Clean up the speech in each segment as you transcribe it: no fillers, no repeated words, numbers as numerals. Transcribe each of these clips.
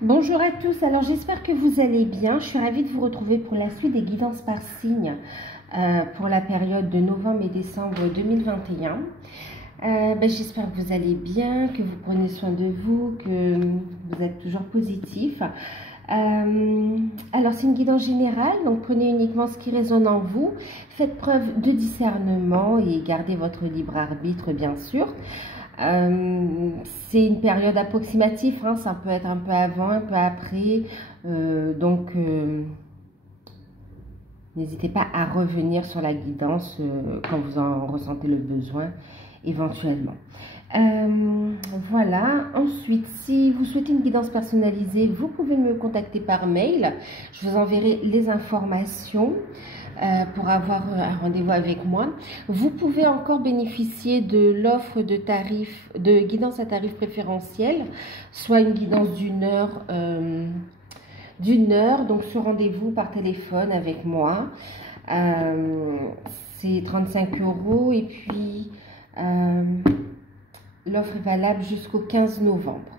Bonjour à tous, alors j'espère que vous allez bien. Je suis ravie de vous retrouver pour la suite des guidances par signe pour la période de novembre et décembre 2021. J'espère que vous allez bien, que vous prenez soin de vous, que vous êtes toujours positif. Alors c'est une guidance générale, donc prenez uniquement ce qui résonne en vous. Faites preuve de discernement et gardez votre libre arbitre bien sûr. C'est une période approximative, hein, ça peut être un peu avant, un peu après, n'hésitez pas à revenir sur la guidance quand vous en ressentez le besoin éventuellement. Voilà, ensuite si vous souhaitez une guidance personnalisée, vous pouvez me contacter par mail, je vous enverrai les informations pour avoir un rendez-vous avec moi. Vous pouvez encore bénéficier de l'offre de guidance à tarif préférentiel, soit une guidance d'une heure, donc ce rendez-vous par téléphone avec moi. C'est 35 € et puis l'offre est valable jusqu'au 15 novembre.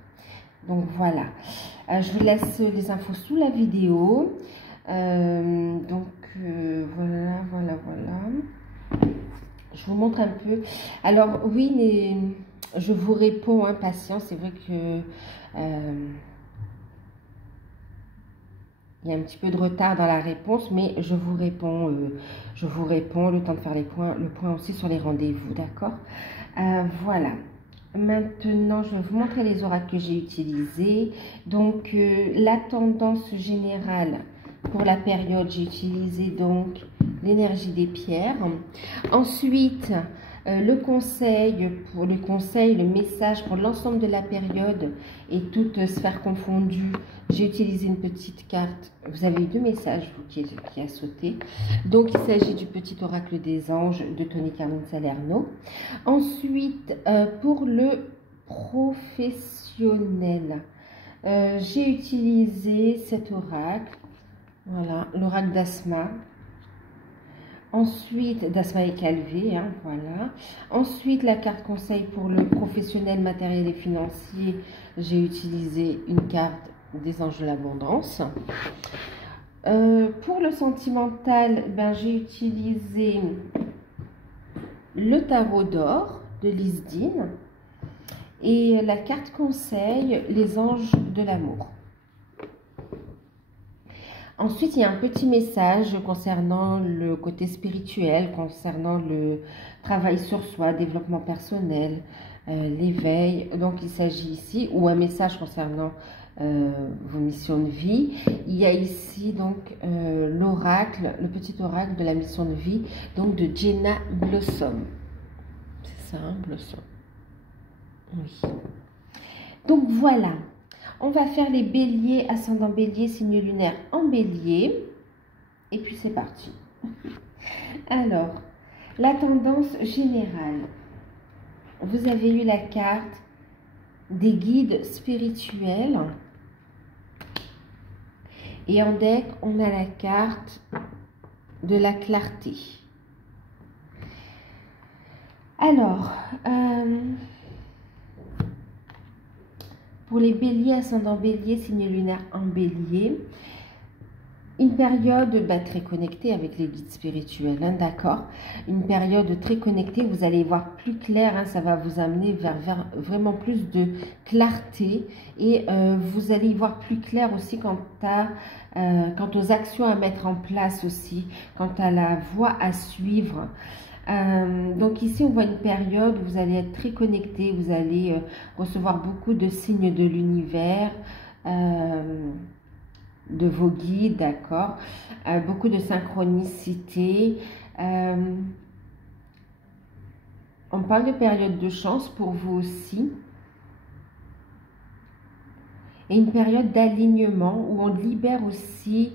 Donc voilà, je vous laisse les infos sous la vidéo. Voilà. Je vous montre un peu. Alors oui, mais je vous réponds, hein, patience. C'est vrai que il y a un petit peu de retard dans la réponse, mais je vous réponds le temps de faire le point aussi sur les rendez-vous, d'accord? Voilà. Maintenant, je vais vous montrer les oracles que j'ai utilisés. Donc, la tendance générale pour la période, j'ai utilisé donc l'énergie des pierres. Ensuite, le message pour l'ensemble de la période et toutes sphères confondues, j'ai utilisé une petite carte. Vous avez eu deux messages qui a sauté. Donc, il s'agit du petit oracle des anges de Tony Carmen Salerno. Ensuite, pour le professionnel, j'ai utilisé cet oracle. Voilà, l'oracle d'Asma. Ensuite, d'Asma et Calvé, hein, voilà. Ensuite, la carte conseil pour le professionnel, matériel et financier. J'ai utilisé une carte des anges de l'abondance. Pour le sentimental, j'ai utilisé le tarot d'or de Lisdine et la carte conseil, les anges de l'amour. Ensuite, il y a un petit message concernant le côté spirituel, concernant le travail sur soi, développement personnel, l'éveil. Donc, il s'agit ici, ou un message concernant vos missions de vie. Il y a ici donc l'oracle, le petit oracle de la mission de vie, donc de Jenna Blossom. C'est ça, hein, Blossom. Oui. Donc, voilà. On va faire les béliers, ascendant bélier, signe lunaire en bélier. Et puis c'est parti. Alors, la tendance générale. Vous avez eu la carte des guides spirituels. Et en deck, on a la carte de la clarté. Alors, pour les béliers, ascendant bélier, signe lunaire en bélier, une période très connectée avec les guides spirituels, hein, d'accord? Une période très connectée, vous allez voir plus clair, hein, ça va vous amener vers vraiment plus de clarté et vous allez y voir plus clair aussi quant aux actions à mettre en place aussi, quant à la voie à suivre. Donc ici, on voit une période où vous allez être très connecté, vous allez recevoir beaucoup de signes de l'univers, de vos guides, d'accord, beaucoup de synchronicité. On parle de période de chance pour vous aussi. Et une période d'alignement où on libère aussi...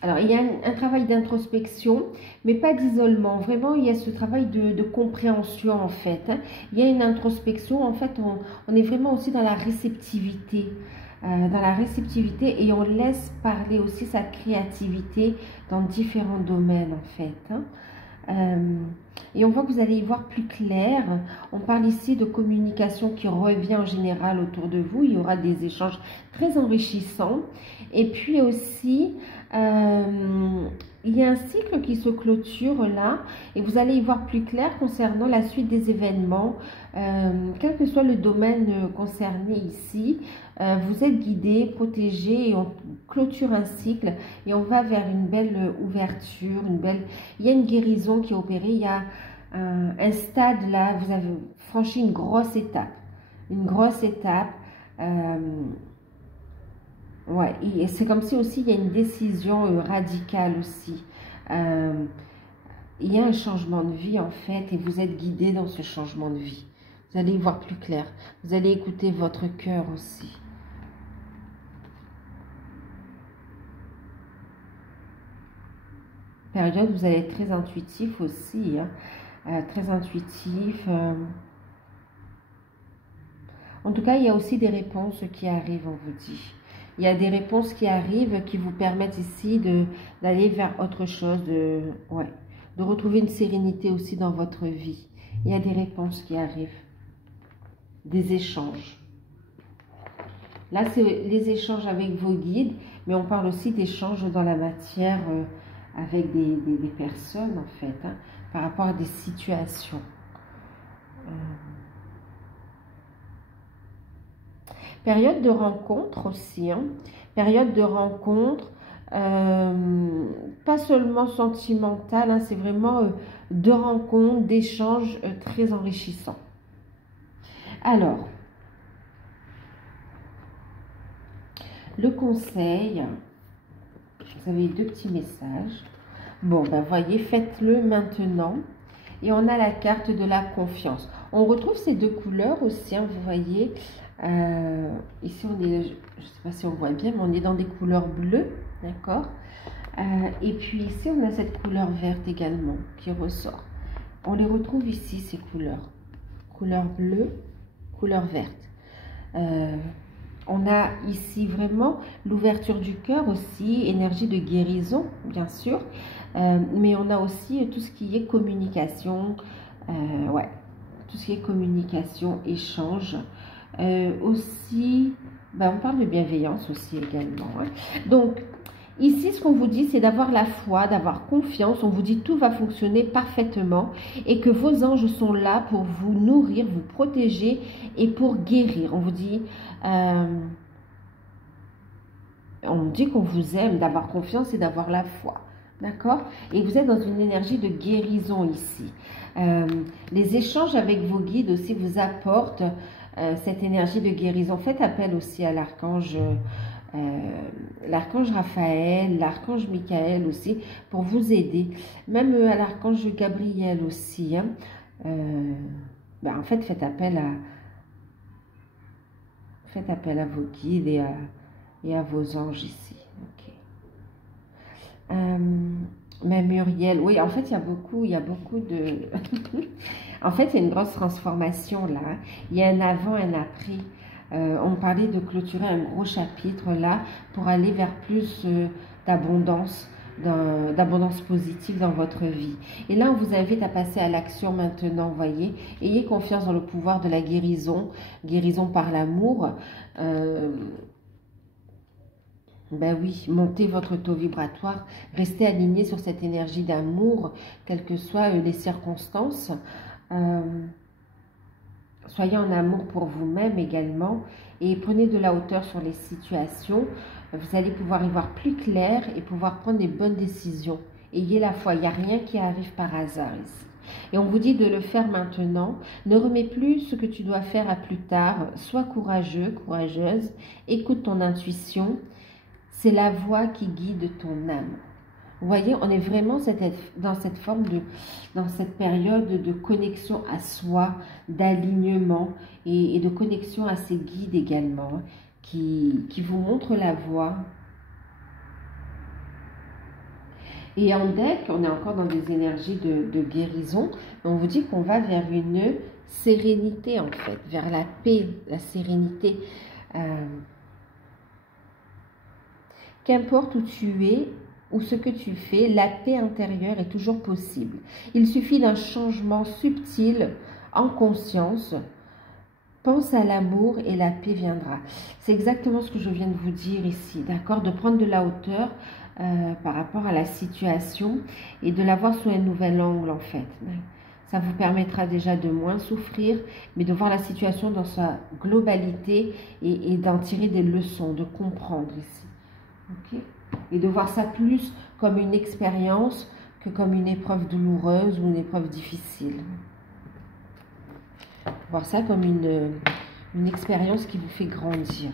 alors, il y a un travail d'introspection, mais pas d'isolement. Vraiment, il y a ce travail de compréhension, en fait. Hein. Il y a une introspection. En fait, on est vraiment aussi dans la réceptivité. Et on laisse parler aussi sa créativité dans différents domaines, en fait. Hein. Et on voit que vous allez y voir plus clair. On parle ici de communication qui revient en général autour de vous. Il y aura des échanges très enrichissants. Et puis aussi, il y a un cycle qui se clôture là. Et vous allez y voir plus clair concernant la suite des événements. Quel que soit le domaine concerné ici, vous êtes guidé, protégé et on clôture un cycle et on va vers une belle ouverture, il y a une guérison qui est opérée, il y a un stade là, vous avez franchi une grosse étape, ouais, et c'est comme si aussi il y a une décision radicale aussi, il y a un changement de vie en fait et vous êtes guidé dans ce changement de vie. Vous allez y voir plus clair. Vous allez écouter votre cœur aussi. Période où vous allez être très intuitif aussi. Hein. Très intuitif. En tout cas, il y a aussi des réponses qui arrivent, on vous dit. Il y a des réponses qui arrivent qui vous permettent ici d'aller vers autre chose, de retrouver une sérénité aussi dans votre vie. Il y a des réponses qui arrivent. Des échanges. Là, c'est les échanges avec vos guides, mais on parle aussi d'échanges dans la matière avec des personnes, en fait, hein, par rapport à des situations. Période de rencontre aussi, hein, période de rencontre, pas seulement sentimentale, hein, c'est vraiment de rencontres, d'échanges très enrichissants. Alors, le conseil, vous avez deux petits messages. Bon, ben voyez, faites-le maintenant. Et on a la carte de la confiance. On retrouve ces deux couleurs aussi, hein, vous voyez. Ici, on est, je ne sais pas si on voit bien, mais on est dans des couleurs bleues, d'accord. Et puis ici, on a cette couleur verte également qui ressort. On les retrouve ici, ces couleurs. Couleur bleue, couleur verte. On a ici vraiment l'ouverture du cœur aussi, énergie de guérison, bien sûr. Mais on a aussi tout ce qui est communication, tout ce qui est communication, échange. Aussi, ben, on parle de bienveillance aussi également. Hein. Donc, ici, ce qu'on vous dit, c'est d'avoir la foi, d'avoir confiance. On vous dit tout va fonctionner parfaitement et que vos anges sont là pour vous nourrir, vous protéger et pour guérir. On vous dit, qu'on vous aime, d'avoir confiance et d'avoir la foi. D'accord? Et vous êtes dans une énergie de guérison ici. Les échanges avec vos guides aussi vous apportent cette énergie de guérison. Faites appel aussi à l'archange Raphaël, l'archange Michael aussi, pour vous aider. Même à l'archange Gabriel aussi. Hein. En fait, faites appel à vos guides et à vos anges ici. Okay. Même Muriel, oui, en fait, il y a beaucoup de... En fait, il y a une grosse transformation là. Hein. Il y a un avant, un après. On parlait de clôturer un gros chapitre là pour aller vers plus d'abondance, d'abondance positive dans votre vie. Et là, on vous invite à passer à l'action maintenant, voyez. Ayez confiance dans le pouvoir de la guérison, guérison par l'amour. Ben oui, montez votre taux vibratoire, restez aligné sur cette énergie d'amour, quelles que soient les circonstances. Soyez en amour pour vous-même également et prenez de la hauteur sur les situations. Vous allez pouvoir y voir plus clair et pouvoir prendre des bonnes décisions. Ayez la foi, il n'y a rien qui arrive par hasard ici. Et on vous dit de le faire maintenant. Ne remets plus ce que tu dois faire à plus tard. Sois courageux, courageuse. Écoute ton intuition. C'est la voix qui guide ton âme. Vous voyez, on est vraiment dans cette forme dans cette période de connexion à soi, d'alignement et de connexion à ses guides également, hein, qui vous montrent la voie. Et en deck, on est encore dans des énergies de guérison. On vous dit qu'on va vers une sérénité en fait, vers la paix, la sérénité. Qu'importe où tu es, ou ce que tu fais, la paix intérieure est toujours possible. Il suffit d'un changement subtil en conscience. Pense à l'amour et la paix viendra. C'est exactement ce que je viens de vous dire ici, d'accord? De prendre de la hauteur par rapport à la situation et de la voir sous un nouvel angle en fait. Ça vous permettra déjà de moins souffrir, mais de voir la situation dans sa globalité et d'en tirer des leçons, de comprendre ici. Okay? Et de voir ça plus comme une expérience que comme une épreuve douloureuse ou une épreuve difficile. Voir ça comme une expérience qui vous fait grandir.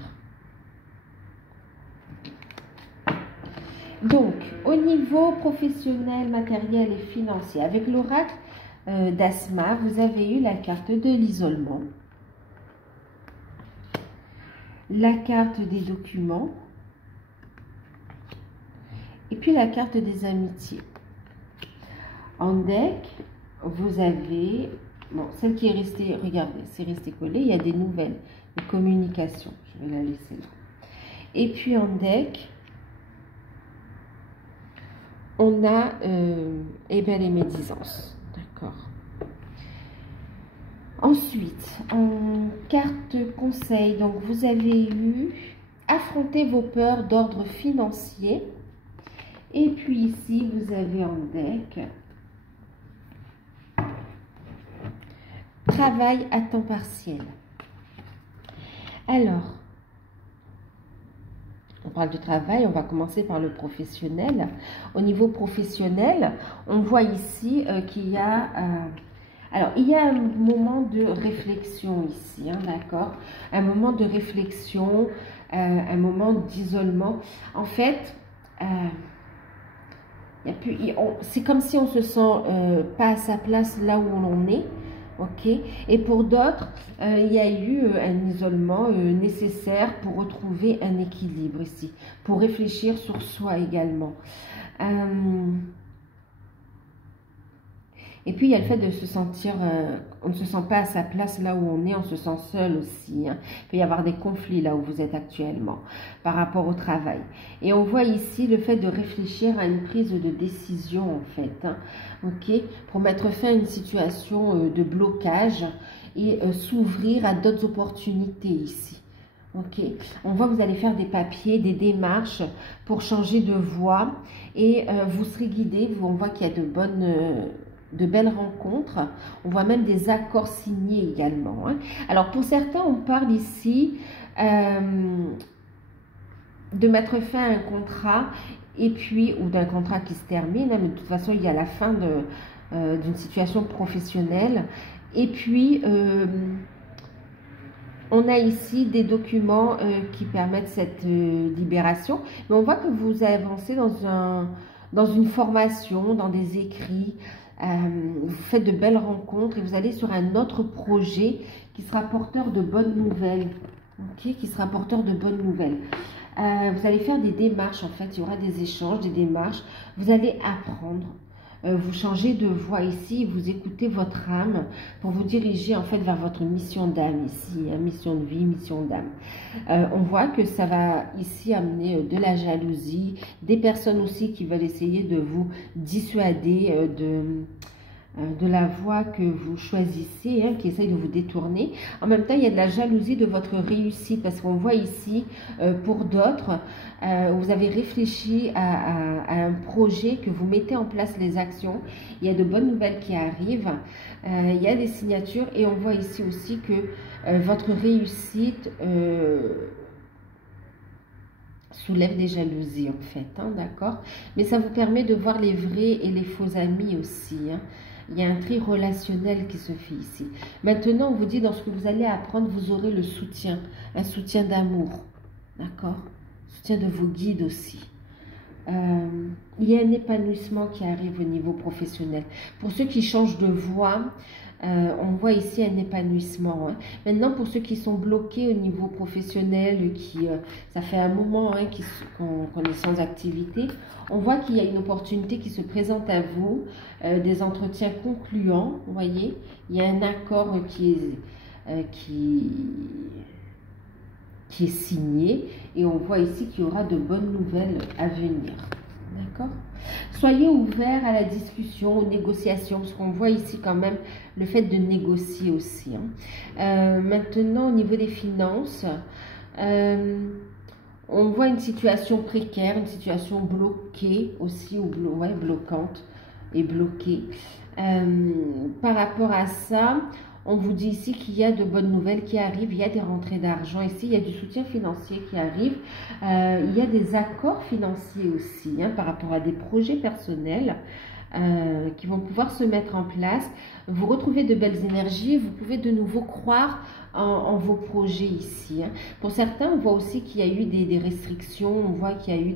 Donc, au niveau professionnel, matériel et financier, avec l'oracle d'Asma, vous avez eu la carte de l'isolement, la carte des documents et puis la carte des amitiés. En deck, vous avez, bon, celle qui est restée, regardez, c'est resté collé, il y a des nouvelles, des communications, je vais la laisser là. Et puis en deck, on a eh bien, les médisances, d'accord. Ensuite, en carte conseil, donc vous avez eu affronter vos peurs d'ordre financier. Et puis ici, vous avez en deck travail à temps partiel. Alors, on parle de travail, on va commencer par le professionnel. Au niveau professionnel, on voit ici qu'il y a... alors, il y a un moment de réflexion ici, hein, d'accord? Un moment de réflexion, un moment d'isolement. En fait, c'est comme si on se sent pas à sa place là où on est. Ok, et pour d'autres, il y a eu un isolement nécessaire pour retrouver un équilibre ici, pour réfléchir sur soi également. Et puis, il y a le fait de se sentir, on ne se sent pas à sa place là où on est, on se sent seul aussi. Hein. Il peut y avoir des conflits là où vous êtes actuellement par rapport au travail. Et on voit ici le fait de réfléchir à une prise de décision en fait. Hein. Ok, pour mettre fin à une situation de blocage et s'ouvrir à d'autres opportunités ici. Ok, on voit que vous allez faire des papiers, des démarches pour changer de voie et vous serez guidé. On voit qu'il y a de belles rencontres. On voit même des accords signés également. Hein. Alors pour certains, on parle ici de mettre fin à un contrat et puis, ou d'un contrat qui se termine, hein, mais de toute façon, il y a la fin d'une situation professionnelle. Et puis, on a ici des documents qui permettent cette libération. Mais on voit que vous avancez dans une formation, dans des écrits. Vous faites de belles rencontres et vous allez sur un autre projet qui sera porteur de bonnes nouvelles. Okay, qui sera porteur de bonnes nouvelles. Vous allez faire des démarches, en fait, il y aura des échanges, des démarches. Vous allez apprendre. Vous changez de voie ici, vous écoutez votre âme pour vous diriger en fait vers votre mission d'âme ici, hein, mission de vie, mission d'âme. On voit que ça va ici amener de la jalousie, des personnes aussi qui veulent essayer de vous dissuader de la voie que vous choisissez, hein, qui essaye de vous détourner. En même temps, il y a de la jalousie de votre réussite, parce qu'on voit ici, pour d'autres, vous avez réfléchi à un projet, que vous mettez en place les actions. Il y a de bonnes nouvelles qui arrivent, il y a des signatures, et on voit ici aussi que votre réussite soulève des jalousies en fait, hein, d'accord? Mais ça vous permet de voir les vrais et les faux amis aussi, hein. Il y a un tri relationnel qui se fait ici. Maintenant, on vous dit, dans ce que vous allez apprendre, vous aurez le soutien, un soutien d'amour, d'accord? Soutien de vos guides aussi. Il y a un épanouissement qui arrive au niveau professionnel. Pour ceux qui changent de voie, on voit ici un épanouissement. Hein. Maintenant, pour ceux qui sont bloqués au niveau professionnel, ça fait un moment hein, qu'on est sans activité, on voit qu'il y a une opportunité qui se présente à vous, des entretiens concluants, vous voyez, il y a un accord qui est signé et on voit ici qu'il y aura de bonnes nouvelles à venir. d'accord? Soyez ouvert à la discussion, aux négociations, parce qu'on voit ici quand même le fait de négocier aussi. Maintenant, au niveau des finances, on voit une situation précaire, une situation bloquée aussi, ou bloquante et bloquée. Par rapport à ça, on vous dit ici qu'il y a de bonnes nouvelles qui arrivent, il y a des rentrées d'argent ici, il y a du soutien financier qui arrive, il y a des accords financiers aussi par rapport à des projets personnels qui vont pouvoir se mettre en place. Vous retrouvez de belles énergies, vous pouvez de nouveau croire en vos projets ici. Pour certains, on voit aussi qu'il y a eu des restrictions, on voit qu'il y a eu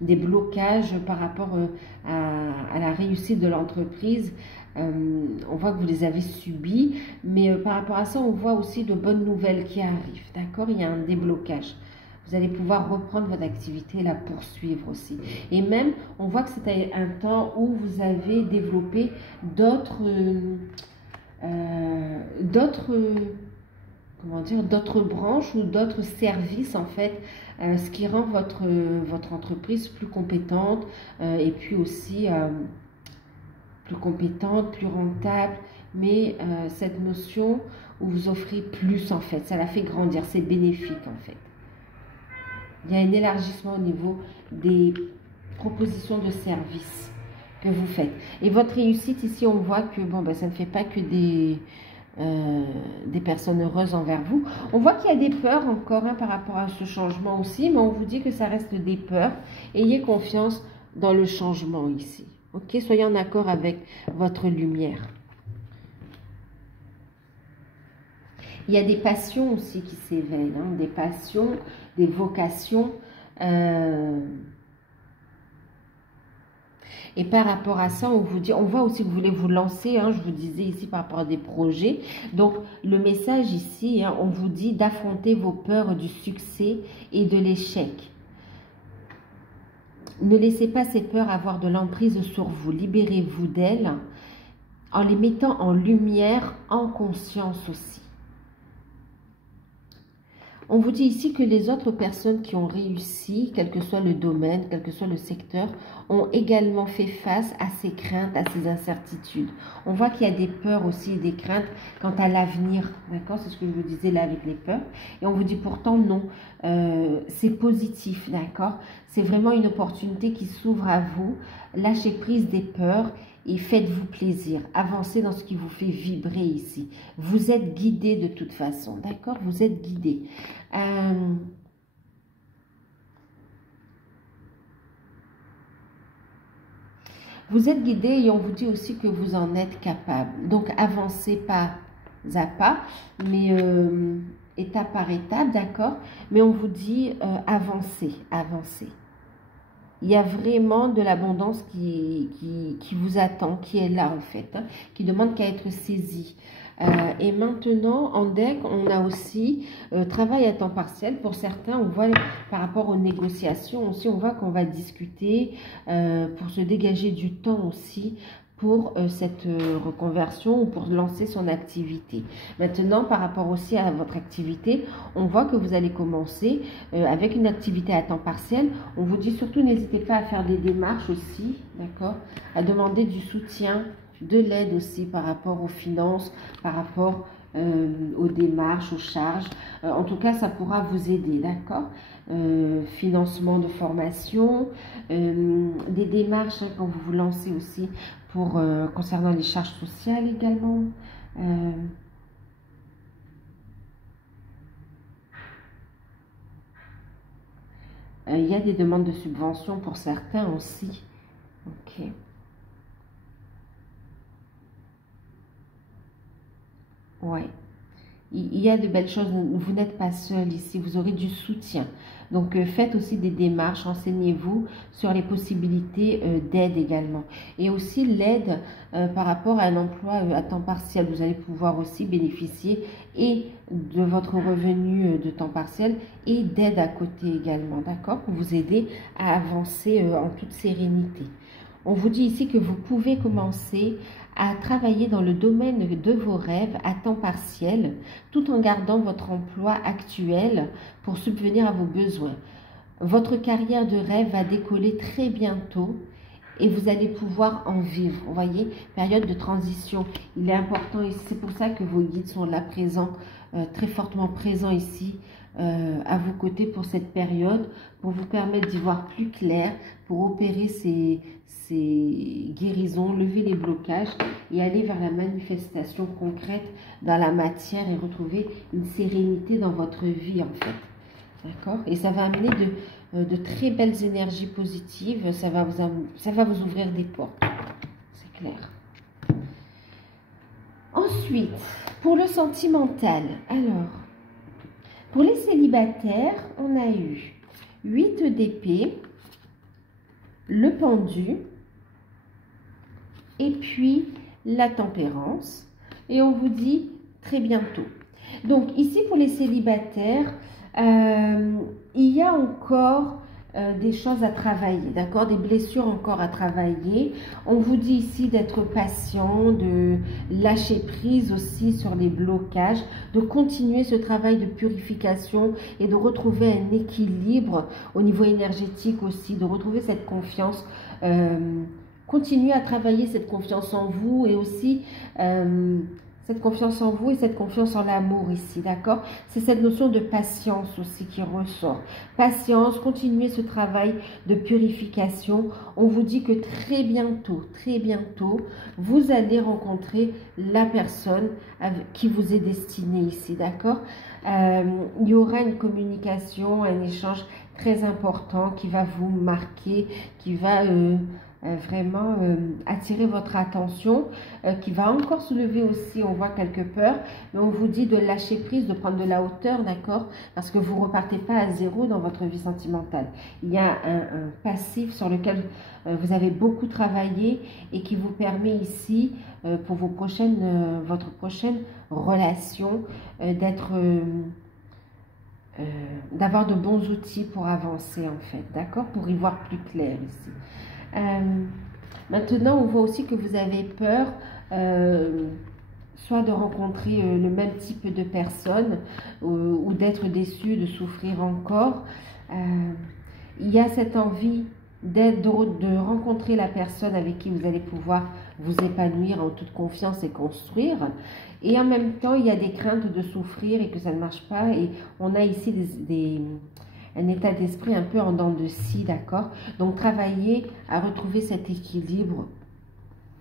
des blocages par rapport à la réussite de l'entreprise. On voit que vous les avez subis, mais par rapport à ça, on voit aussi de bonnes nouvelles qui arrivent, d'accord? Il y a un déblocage. Vous allez pouvoir reprendre votre activité et la poursuivre aussi. Et même, on voit que c'est un temps où vous avez développé d'autres branches ou d'autres services en fait, ce qui rend votre entreprise plus compétente et puis aussi plus compétente, plus rentable, mais cette notion où vous offrez plus en fait, ça la fait grandir, c'est bénéfique en fait. Il y a un élargissement au niveau des propositions de services que vous faites. Et votre réussite ici, on voit que bon, ben, ça ne fait pas que des personnes heureuses envers vous. On voit qu'il y a des peurs encore par rapport à ce changement aussi, mais on vous dit que ça reste des peurs. Ayez confiance dans le changement ici. Ok, soyez en accord avec votre lumière. Il y a des passions aussi qui s'éveillent, des passions, des vocations. Et par rapport à ça, on vous dit, on voit aussi que vous voulez vous lancer, je vous disais ici par rapport à des projets. Donc, le message ici, on vous dit d'affronter vos peurs du succès et de l'échec. Ne laissez pas ces peurs avoir de l'emprise sur vous. Libérez-vous d'elles en les mettant en lumière, en conscience aussi. On vous dit ici que les autres personnes qui ont réussi, quel que soit le domaine, quel que soit le secteur, ont également fait face à ces craintes, à ces incertitudes. On voit qu'il y a des peurs aussi et des craintes quant à l'avenir, d'accord? C'est ce que je vous disais là avec les peurs. Et on vous dit pourtant non, c'est positif, d'accord? C'est vraiment une opportunité qui s'ouvre à vous. Lâchez prise des peurs et faites-vous plaisir. Avancez dans ce qui vous fait vibrer ici. Vous êtes guidé de toute façon, d'accord? Vous êtes guidé. Vous êtes guidé et on vous dit aussi que vous en êtes capable. Donc, avancez pas à pas, mais étape par étape, d'accord? Mais on vous dit avancez, avancez. Il y a vraiment de l'abondance qui vous attend, qui est là en fait, qui demande qu'à être saisie. Et maintenant, en deck, on a aussi travail à temps partiel. Pour certains, on voit par rapport aux négociations aussi, on voit qu'on va discuter pour se dégager du temps aussi pour cette reconversion ou pour lancer son activité. Maintenant, par rapport aussi à votre activité, on voit que vous allez commencer avec une activité à temps partiel. On vous dit surtout, n'hésitez pas à faire des démarches aussi, d'accord? À demander du soutien, de l'aide aussi par rapport aux finances, par rapport aux démarches, aux charges. En tout cas, ça pourra vous aider, d'accord? Financement de formation, des démarches quand vous vous lancez aussi pour concernant les charges sociales également. Il y a des demandes de subventions pour certains aussi. Ok. Ouais. Il y a de belles choses, vous n'êtes pas seul ici, vous aurez du soutien. Donc, faites aussi des démarches, renseignez-vous sur les possibilités d'aide également. Et aussi l'aide par rapport à un emploi à temps partiel. Vous allez pouvoir aussi bénéficier et de votre revenu de temps partiel et d'aide à côté également, d'accord? Pour vous aider à avancer en toute sérénité. On vous dit ici que vous pouvez commencer à travailler dans le domaine de vos rêves à temps partiel, tout en gardant votre emploi actuel pour subvenir à vos besoins. Votre carrière de rêve va décoller très bientôt et vous allez pouvoir en vivre. Vous voyez, période de transition. Il est important et c'est pour ça que vos guides sont là présents, très fortement présents ici, à vos côtés pour cette période, pour vous permettre d'y voir plus clair, pour opérer ces guérisons, lever les blocages et aller vers la manifestation concrète dans la matière et retrouver une sérénité dans votre vie en fait. D'accord? Et ça va amener de très belles énergies positives, ça va vous ouvrir des portes, c'est clair. Ensuite, pour le sentimental, alors, pour les célibataires, on a eu 8 d'épée, le pendu, et puis la tempérance. Et on vous dit très bientôt. Donc ici, pour les célibataires, il y a encore des choses à travailler, d'accord? Des blessures encore à travailler. On vous dit ici d'être patient, de lâcher prise aussi sur les blocages, de continuer ce travail de purification et de retrouver un équilibre au niveau énergétique aussi, de retrouver cette confiance. Continuez à travailler cette confiance en vous et aussi cette confiance en vous et cette confiance en l'amour ici, d'accord? C'est cette notion de patience aussi qui ressort. Patience, continuez ce travail de purification. On vous dit que très bientôt, vous allez rencontrer la personne qui vous est destinée ici, d'accord? Il y aura une communication, un échange très important qui va vous marquer, qui va vraiment attirer votre attention, qui va encore soulever aussi, on voit quelques peurs, mais on vous dit de lâcher prise, de prendre de la hauteur, d'accord? Parce que vous ne repartez pas à zéro dans votre vie sentimentale. Il y a un passif sur lequel vous avez beaucoup travaillé et qui vous permet ici, pour votre prochaine relation, d'avoir de bons outils pour avancer en fait, d'accord? Pour y voir plus clair ici. Maintenant, on voit aussi que vous avez peur soit de rencontrer le même type de personne ou d'être déçu, de souffrir encore. Il y a cette envie de rencontrer la personne avec qui vous allez pouvoir vous épanouir en toute confiance et construire. Et en même temps, il y a des craintes de souffrir et que ça ne marche pas. Et on a ici un état d'esprit un peu en dents de scie, d'accord? Donc, travaillez à retrouver cet équilibre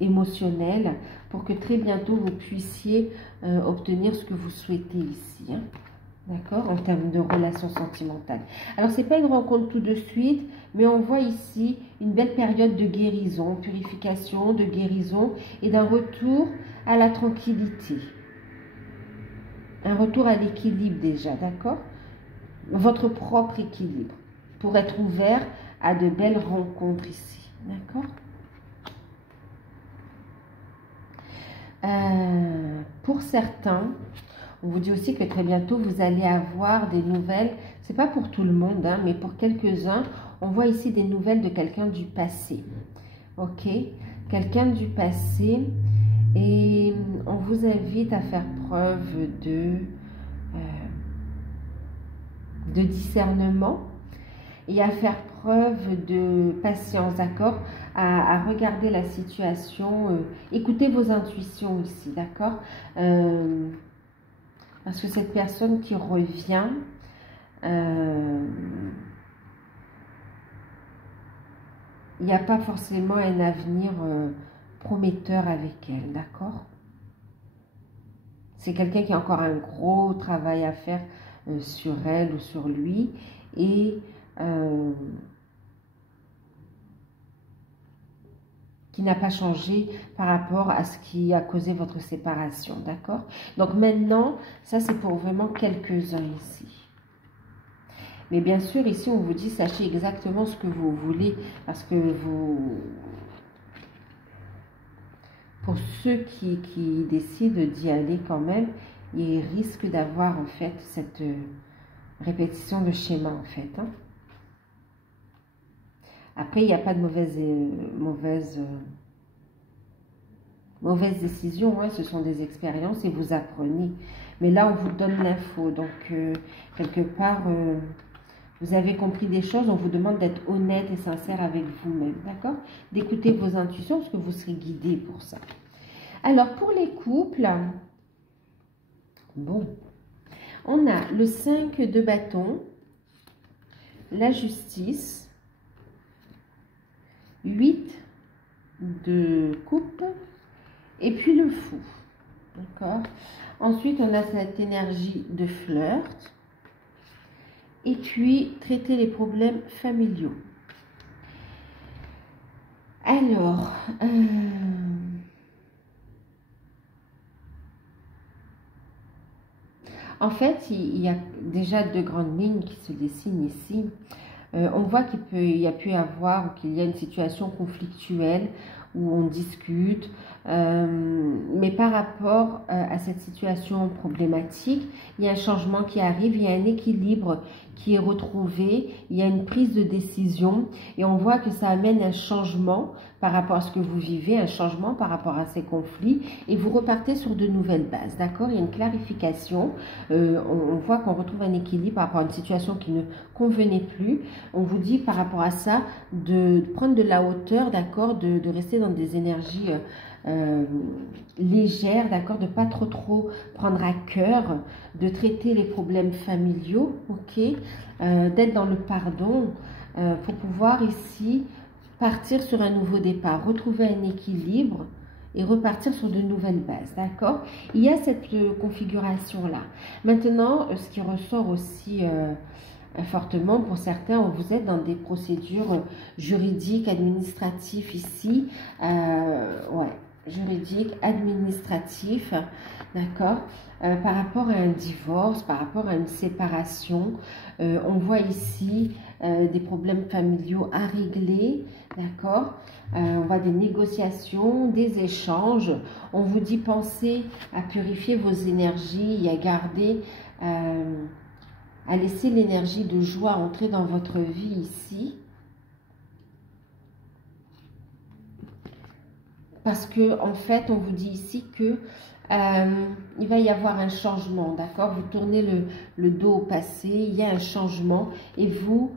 émotionnel pour que très bientôt vous puissiez obtenir ce que vous souhaitez ici, hein? D'accord? En termes de relations sentimentales. Alors, ce n'est pas une rencontre tout de suite, mais on voit ici une belle période de guérison, purification, de guérison et d'un retour à la tranquillité. Un retour à l'équilibre déjà, d'accord? Votre propre équilibre pour être ouvert à de belles rencontres ici, d'accord? Pour certains, on vous dit aussi que très bientôt vous allez avoir des nouvelles. C'est pas pour tout le monde, hein, mais pour quelques-uns, on voit ici des nouvelles de quelqu'un du passé. Ok, quelqu'un du passé, et on vous invite à faire preuve de discernement et à faire preuve de patience, d'accord? À regarder la situation, écoutez vos intuitions ici, d'accord? Parce que cette personne qui revient, il n'y a pas forcément un avenir prometteur avec elle, d'accord? C'est quelqu'un qui a encore un gros travail à faire sur elle ou sur lui et qui n'a pas changé par rapport à ce qui a causé votre séparation, d'accord? Donc maintenant, ça c'est pour vraiment quelques-uns ici. Mais bien sûr, ici on vous dit, sachez exactement ce que vous voulez, parce que pour ceux qui décident d'y aller quand même, ils risquent d'avoir en fait cette répétition de schéma en fait, hein. Après, il n'y a pas de mauvaise décision, hein, ce sont des expériences et vous apprenez. Mais là, on vous donne l'info, donc quelque part, Vous avez compris des choses, on vous demande d'être honnête et sincère avec vous-même, d'accord? D'écouter vos intuitions parce que vous serez guidé pour ça. Alors, pour les couples, bon, on a le 5 de bâton, la justice, 8 de coupe et puis le fou, d'accord? Ensuite, on a cette énergie de flirt et puis traiter les problèmes familiaux. Alors, en fait, il y a déjà deux grandes lignes qui se dessinent ici. On voit qu'il y a pu y avoir, ou qu'il y a une situation conflictuelle où on discute, mais par rapport à cette situation problématique, il y a un changement qui arrive, il y a un équilibre qui est retrouvé, il y a une prise de décision et on voit que ça amène un changement par rapport à ce que vous vivez, un changement par rapport à ces conflits et vous repartez sur de nouvelles bases, d'accord? Il y a une clarification, on voit qu'on retrouve un équilibre par rapport à une situation qui ne convenait plus. On vous dit par rapport à ça de prendre de la hauteur, d'accord, de rester dans des énergies légères, d'accord, de pas trop prendre à cœur, de traiter les problèmes familiaux, ok, d'être dans le pardon pour pouvoir ici partir sur un nouveau départ, retrouver un équilibre et repartir sur de nouvelles bases, d'accord? Il y a cette configuration-là. Maintenant, ce qui ressort aussi fortement pour certains, vous êtes dans des procédures juridiques, administratives ici, ouais, juridique, administratif, d'accord, par rapport à un divorce, par rapport à une séparation. On voit ici des problèmes familiaux à régler, d'accord. On voit des négociations, des échanges. On vous dit pensez à purifier vos énergies et à garder, à laisser l'énergie de joie entrer dans votre vie ici. Parce que en fait, on vous dit ici que il va y avoir un changement, d'accord? Vous tournez le dos au passé, il y a un changement et vous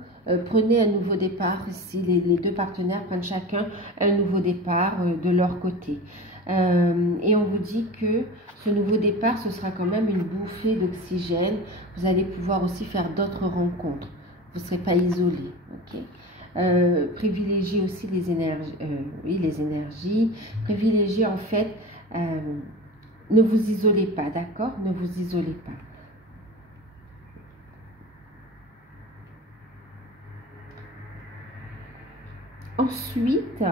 prenez un nouveau départ ici. Les deux partenaires prennent chacun un nouveau départ de leur côté. Et on vous dit que ce nouveau départ, ce sera quand même une bouffée d'oxygène. Vous allez pouvoir aussi faire d'autres rencontres. Vous ne serez pas isolé, ok? Privilégiez aussi les énergies, oui, les énergies. Privilégiez en fait, ne vous isolez pas, d'accord? Ne vous isolez pas. Ensuite,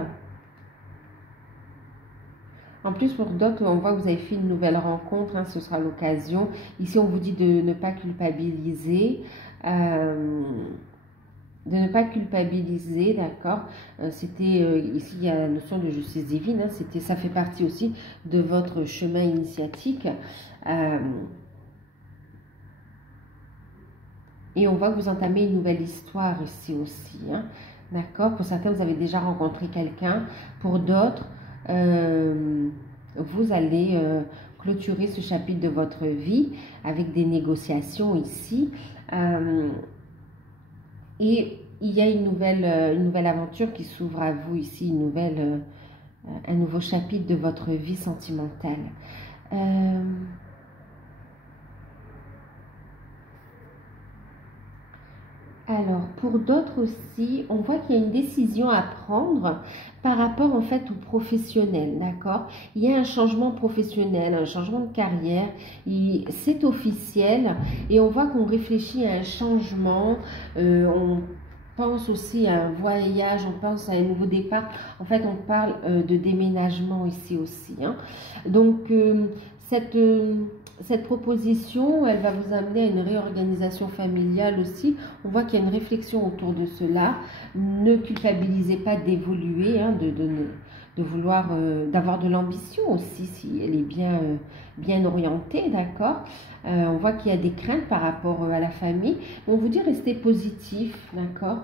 en plus pour d'autres, on voit que vous avez fait une nouvelle rencontre, hein, ce sera l'occasion. Ici, on vous dit de ne pas culpabiliser. De ne pas culpabiliser, d'accord. C'était ici il y a la notion de justice divine, hein, ça fait partie aussi de votre chemin initiatique. Et on voit que vous entamez une nouvelle histoire ici aussi, hein, d'accord. Pour certains, vous avez déjà rencontré quelqu'un. Pour d'autres, vous allez clôturer ce chapitre de votre vie avec des négociations ici. Et il y a une nouvelle aventure qui s'ouvre à vous ici, un nouveau chapitre de votre vie sentimentale. Alors, pour d'autres aussi, on voit qu'il y a une décision à prendre par rapport en fait au professionnel, d'accord? Il y a un changement professionnel, un changement de carrière, c'est officiel et on voit qu'on réfléchit à un changement, on pense aussi à un voyage, on pense à un nouveau départ. En fait, on parle de déménagement ici aussi, hein. Donc, cette proposition, elle va vous amener à une réorganisation familiale aussi. On voit qu'il y a une réflexion autour de cela. Ne culpabilisez pas d'évoluer, hein, de vouloir, d'avoir de l'ambition aussi, si elle est bien orientée, d'accord. On voit qu'il y a des craintes par rapport à la famille. On vous dit restez positif, d'accord.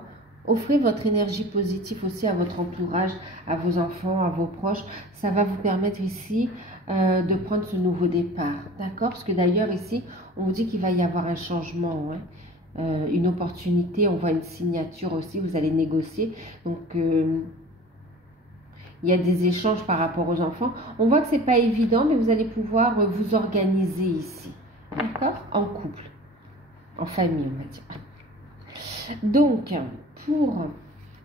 Offrez votre énergie positive aussi à votre entourage, à vos enfants, à vos proches. Ça va vous permettre ici de prendre ce nouveau départ, d'accord? Parce que d'ailleurs ici, on vous dit qu'il va y avoir un changement, hein. une opportunité, on voit une signature aussi, vous allez négocier. Donc, il y a des échanges par rapport aux enfants. On voit que c'est pas évident, mais vous allez pouvoir vous organiser ici. D'accord? En couple, en famille, on va dire. Donc, pour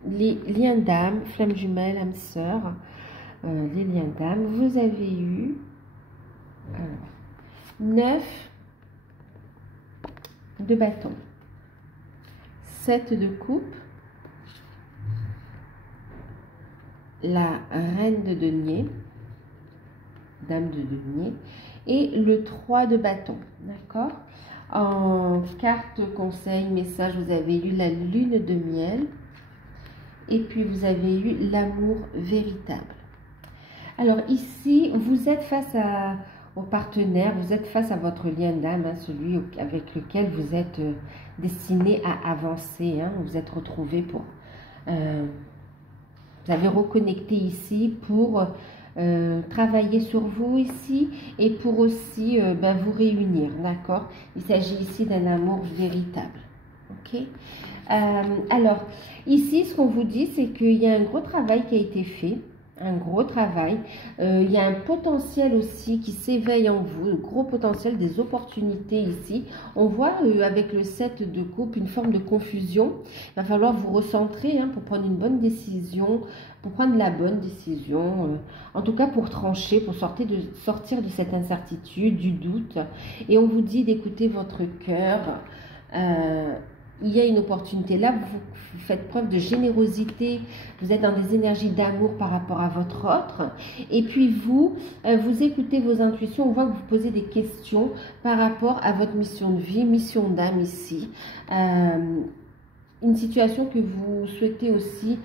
les liens d'âme, flamme jumelle, âme sœur, les liens d'âme, vous avez eu 9 de bâton, 7 de coupe, la reine de denier, dame de denier, et le 3 de bâton, d'accord? En carte conseil, message, vous avez eu la lune de miel, et puis vous avez eu l'amour véritable. Alors ici, vous êtes face au partenaire, vous êtes face à votre lien d'âme, hein, celui avec lequel vous êtes destiné à avancer, hein, vous êtes retrouvé pour... vous avez reconnecté ici pour travailler sur vous ici et pour aussi vous réunir, d'accord? Il s'agit ici d'un amour véritable, ok? Alors, ici, ce qu'on vous dit, c'est qu'il y a un gros travail qui a été fait, un gros travail. Il y a un potentiel aussi qui s'éveille en vous, un gros potentiel, des opportunités ici. On voit avec le 7 de coupe une forme de confusion. Il va falloir vous recentrer pour prendre une bonne décision, pour prendre la bonne décision, en tout cas pour trancher, pour sortir de cette incertitude, du doute. Et on vous dit d'écouter votre cœur. Il y a une opportunité. Là, vous faites preuve de générosité. Vous êtes dans des énergies d'amour par rapport à votre autre. Et puis vous écoutez vos intuitions. On voit que vous posez des questions par rapport à votre mission de vie, mission d'âme ici. Une situation que vous souhaitez aussi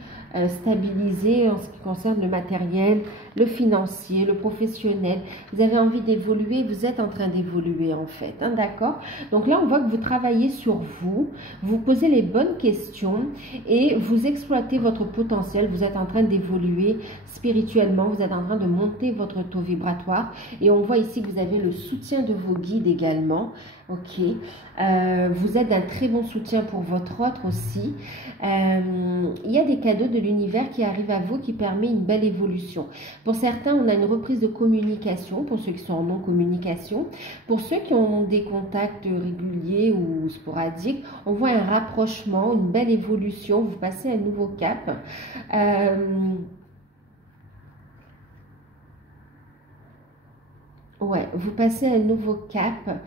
stabiliser en ce qui concerne le matériel, le financier, le professionnel. Vous avez envie d'évoluer, vous êtes en train d'évoluer en fait, hein, d'accord? Donc là, on voit que vous travaillez sur vous, vous posez les bonnes questions et vous exploitez votre potentiel. Vous êtes en train d'évoluer spirituellement, vous êtes en train de monter votre taux vibratoire et on voit ici que vous avez le soutien de vos guides également. Ok, vous êtes d'un très bon soutien pour votre autre aussi. Il y a des cadeaux de l'univers qui arrivent à vous qui permet une belle évolution. Pour certains, on a une reprise de communication, pour ceux qui sont en non-communication. Pour ceux qui ont des contacts réguliers ou sporadiques, on voit un rapprochement, une belle évolution, vous passez un nouveau cap. Ouais, vous passez un nouveau cap.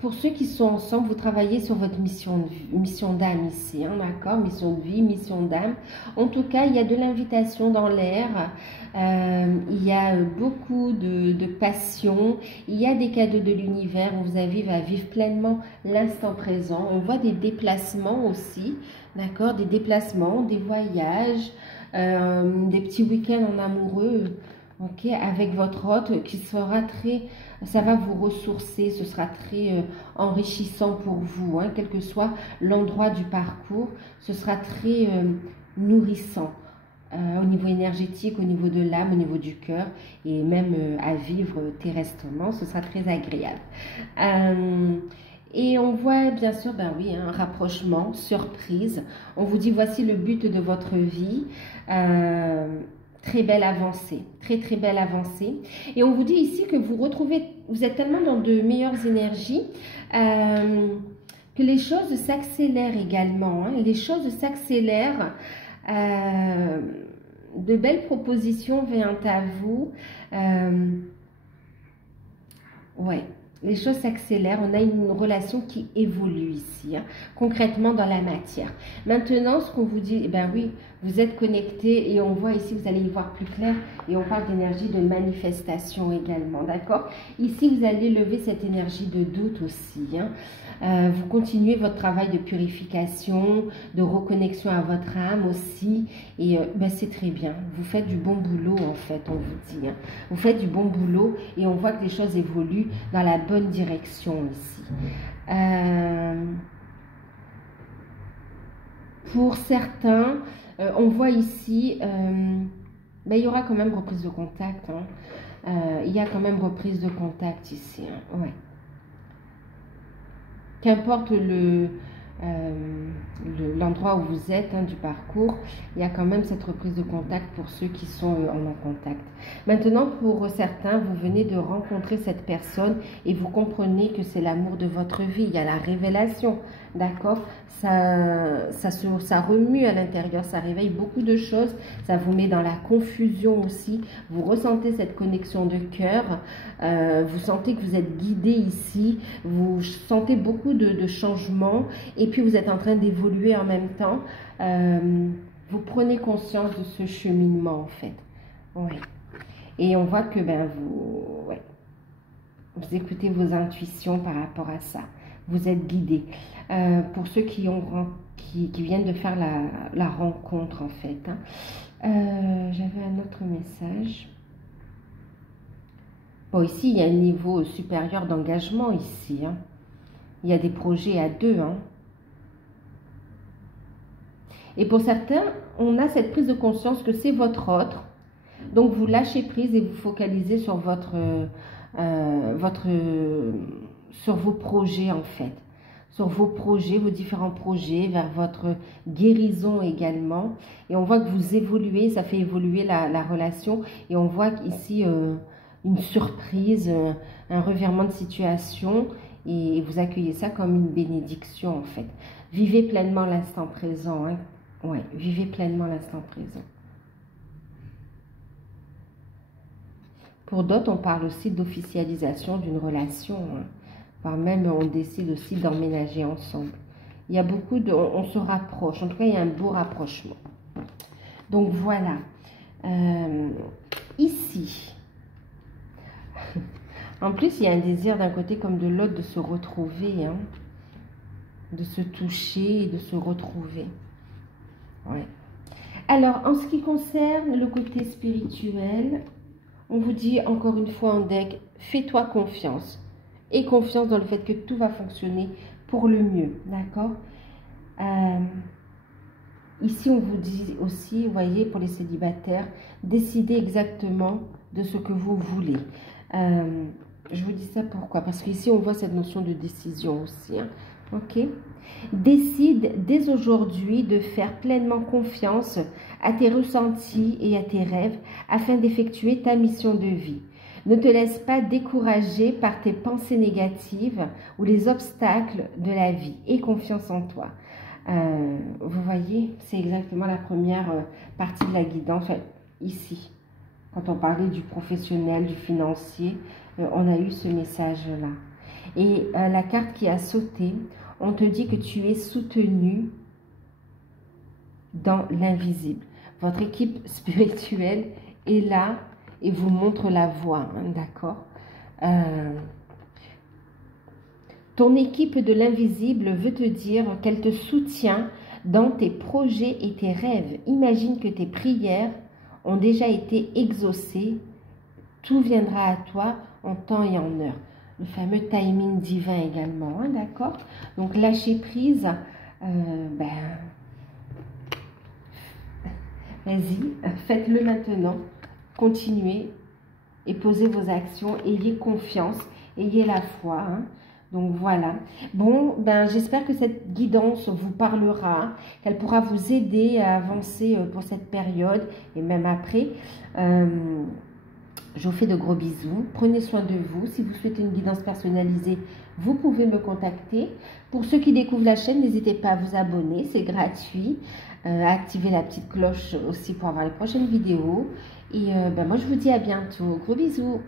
Pour ceux qui sont ensemble, vous travaillez sur votre mission d'âme ici, hein, d'accord? Mission de vie, mission d'âme. En tout cas, il y a de l'invitation dans l'air. Il y a beaucoup de passion. Il y a des cadeaux de l'univers. On vous invite à vivre pleinement l'instant présent. On voit des déplacements aussi, d'accord? Des déplacements, des voyages, des petits week-ends en amoureux. Ok, avec votre hôte qui sera très, ça va vous ressourcer, ce sera très enrichissant pour vous, hein, quel que soit l'endroit du parcours, ce sera très nourrissant au niveau énergétique, au niveau de l'âme, au niveau du cœur et même à vivre terrestrement, ce sera très agréable. Et on voit bien sûr, ben oui, un rapprochement, surprise. On vous dit voici le but de votre vie. Très belle avancée, très très belle avancée. Et on vous dit ici que vous retrouvez, vous êtes tellement dans de meilleures énergies que les choses s'accélèrent également. Hein. Les choses s'accélèrent. De belles propositions viennent à vous. Ouais. Les choses s'accélèrent, on a une relation qui évolue ici, hein, concrètement dans la matière. Maintenant, ce qu'on vous dit, eh ben oui, vous êtes connecté et on voit ici, vous allez y voir plus clair et on parle d'énergie de manifestation également, d'accord? Ici, vous allez lever cette énergie de doute aussi, hein. Vous continuez votre travail de purification, de reconnexion à votre âme aussi et ben c'est très bien. Vous faites du bon boulot en fait, on vous dit, hein. Vous faites du bon boulot et on voit que les choses évoluent dans la bonne direction ici. Pour certains, on voit ici, ben, il y aura quand même reprise de contact. Hein. Il y a quand même reprise de contact ici. Hein. Ouais. qu'importe l'endroit où vous êtes du parcours, il y a quand même cette reprise de contact pour ceux qui sont en contact. Maintenant, pour certains, vous venez de rencontrer cette personne et vous comprenez que c'est l'amour de votre vie. Il y a la révélation, d'accord? Ça remue à l'intérieur, ça réveille beaucoup de choses, ça vous met dans la confusion aussi. Vous ressentez cette connexion de cœur, vous sentez que vous êtes guidé ici, vous sentez beaucoup de changements et puis vous êtes en train d'évoluer en même temps. Vous prenez conscience de ce cheminement en fait. Oui. Et on voit que vous écoutez vos intuitions par rapport à ça. Vous êtes guidé. Pour ceux qui viennent de faire la rencontre en fait. J'avais un autre message. Bon, ici, il y a un niveau supérieur d'engagement ici. Il y a des projets à deux. Et pour certains, on a cette prise de conscience que c'est votre autre. Donc, vous lâchez prise et vous focalisez sur sur vos projets en fait. Sur vos projets, vos différents projets, vers votre guérison également. Et on voit que vous évoluez, ça fait évoluer la relation. Et on voit ici une surprise, un revirement de situation. Et vous accueillez ça comme une bénédiction en fait. Vivez pleinement l'instant présent. Ouais, vivez pleinement l'instant présent. Pour d'autres, on parle aussi d'officialisation d'une relation. Voire même, on décide aussi d'emménager ensemble. Il y a beaucoup de... On se rapproche. En tout cas, il y a un beau rapprochement. Donc, voilà. Ici. En plus, il y a un désir d'un côté comme de l'autre de se retrouver. De se toucher et de se retrouver. Ouais. Alors, en ce qui concerne le côté spirituel, on vous dit encore une fois en deck, fais-toi confiance. Et confiance dans le fait que tout va fonctionner pour le mieux. D'accord? Ici, on vous dit aussi, vous voyez, pour les célibataires, décidez exactement de ce que vous voulez. Je vous dis ça pourquoi? Parce qu'ici, on voit cette notion de décision aussi. Ok? Décide dès aujourd'hui de faire pleinement confiance à tes ressentis et à tes rêves afin d'effectuer ta mission de vie. Ne te laisse pas décourager par tes pensées négatives ou les obstacles de la vie. Aie confiance en toi. Vous voyez, c'est exactement la première partie de la guidance. Enfin, ici, quand on parlait du professionnel, du financier, on a eu ce message-là. Et la carte qui a sauté, on te dit que tu es soutenu dans l'invisible. Votre équipe spirituelle est là et vous montre la voie, d'accord? Ton équipe de l'invisible veut te dire qu'elle te soutient dans tes projets et tes rêves. Imagine que tes prières ont déjà été exaucées. Tout viendra à toi en temps et en heure. Le fameux timing divin également, d'accord? Donc, lâchez prise. Vas-y, faites-le maintenant. Continuez et posez vos actions. Ayez confiance, ayez la foi. Donc, voilà. Bon, j'espère que cette guidance vous parlera, qu'elle pourra vous aider à avancer pour cette période et même après. Je vous fais de gros bisous. Prenez soin de vous. Si vous souhaitez une guidance personnalisée, vous pouvez me contacter. Pour ceux qui découvrent la chaîne, n'hésitez pas à vous abonner. C'est gratuit. Activez la petite cloche aussi pour avoir les prochaines vidéos. Et moi, je vous dis à bientôt. Gros bisous.